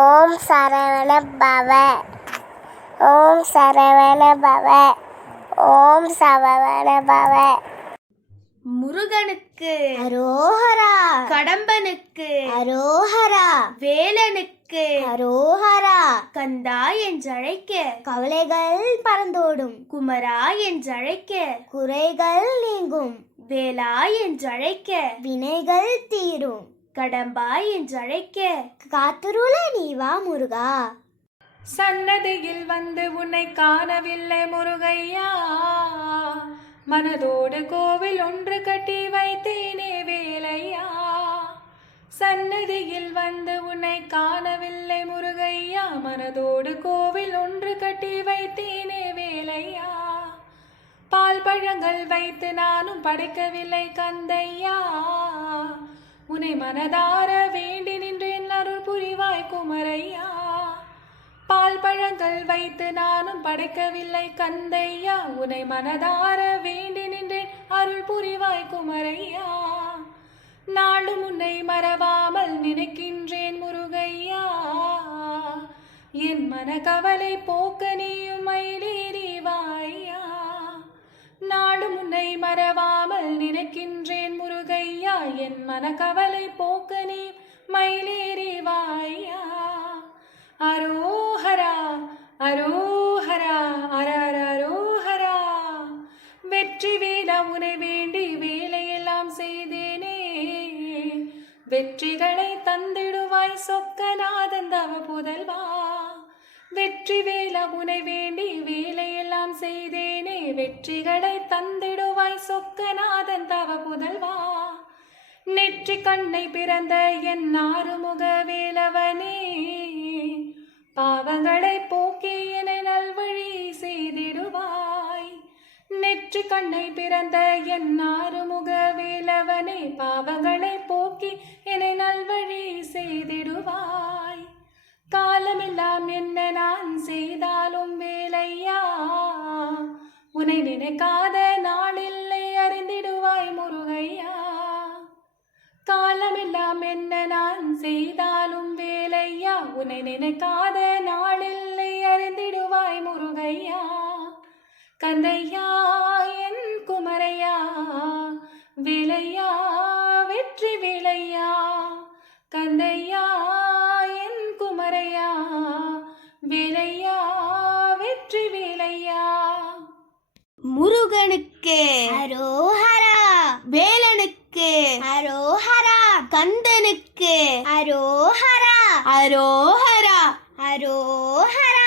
ஓம் சரவண பவ. ஓம் சரவண பவ. ஓம் சரவண பவ. முருகனுக்கு அரோஹரா. கடம்பனுக்கு அரோஹரா. வேலனுக்கு அரோஹரா. கந்தா என்றழைக்க கவலைகள் பறந்தோடும். குமரா என்றழைக்க குறைகள் நீங்கும். வேலா என்றழைக்க வினைகள் தீரும். கடம்பா என்றழைக்க காத்துருள நீ வா முருகா. சன்னதியில் வந்து உன்னை காணவில்லை முருகையா, மனதோடு கோவில் ஒன்று கட்டி வைத்தேனே வேலையா. சன்னதியில் வந்து உன்னை காணவில்லை முருகையா, மனதோடு கோவில் ஒன்று கட்டி வைத்தேனே வேலையா. பால் பழங்கள் வைத்து நானும் படைக்கவில்லை கந்தையா, உன்னை மனதார வேண்டி நின்றேன் அருள் புரிவாய் குமரையா. பால் பழங்கள் வைத்து நானும் படைக்கவில்லை கந்தையா, உன்னை மனதார வேண்டி நின்றேன் அருள் புரிவாய் குமரையா. நாளும் உன்னை மறவாமல் நினைக்கின்றேன் முருகையா, என் மனக்கவலை போக்க நீயும் மயிலேறி வாயா. நாளும் உன்னை மறவாமல் நினைக்கின்றேன் முருகையா, என் மனக்கவலை போக்க நீ மயிலேறி வாயா. அரோஹரா அரோஹரா அரர அரோஹரா. வெற்றி வேலா உனை வேண்டி வேலையெல்லாம் செய்தேனே, வெற்றிகளை தந்திடுவாய் சொக்கநாதன் தவ புதல்வா. வெற்றி வேலா உனை வேண்டி வேலையெல்லாம் செய்தேனே, வெற்றிகளை தந்திடுவாய் சொக்கநாதன் தவ புதல்வா. நெற்றி கண்ணை பிறந்த என் ஆறுமுக வேலவனே, பாவங்களை போக்கி என்னை நல்வழி செய்திடுவாய். நெற்றி கண்ணை பிறந்த என் ஆறுமுக வேலவனே, பாவங்களை போக்கி என்னை நல்வழி செய்திடுவாய். காலமெல்லாம் என்ன நான் செய்தாலும் வேலையா, உன்னை நினைக்காத நாளில்லை அறிந்திடுவாய் முருகையா. காலமெல்லாம் என்ன நான் செய்தாலும் வேலையா, உன்னை நினைக்காத நாளில்லை அறிந்திடுவாய் முருகையா. கந்தையா என் குமரையா, வேலையா வெற்றி வேலையா. கந்தையா என் குமரையா, வேலையா வெற்றி வேலையா. முருகனுக்கு அரோஹரா. வேலனுக்கு அரோஹரா. கந்தனுக்கு அரோஹரா. அரோஹரா. அரோஹரா.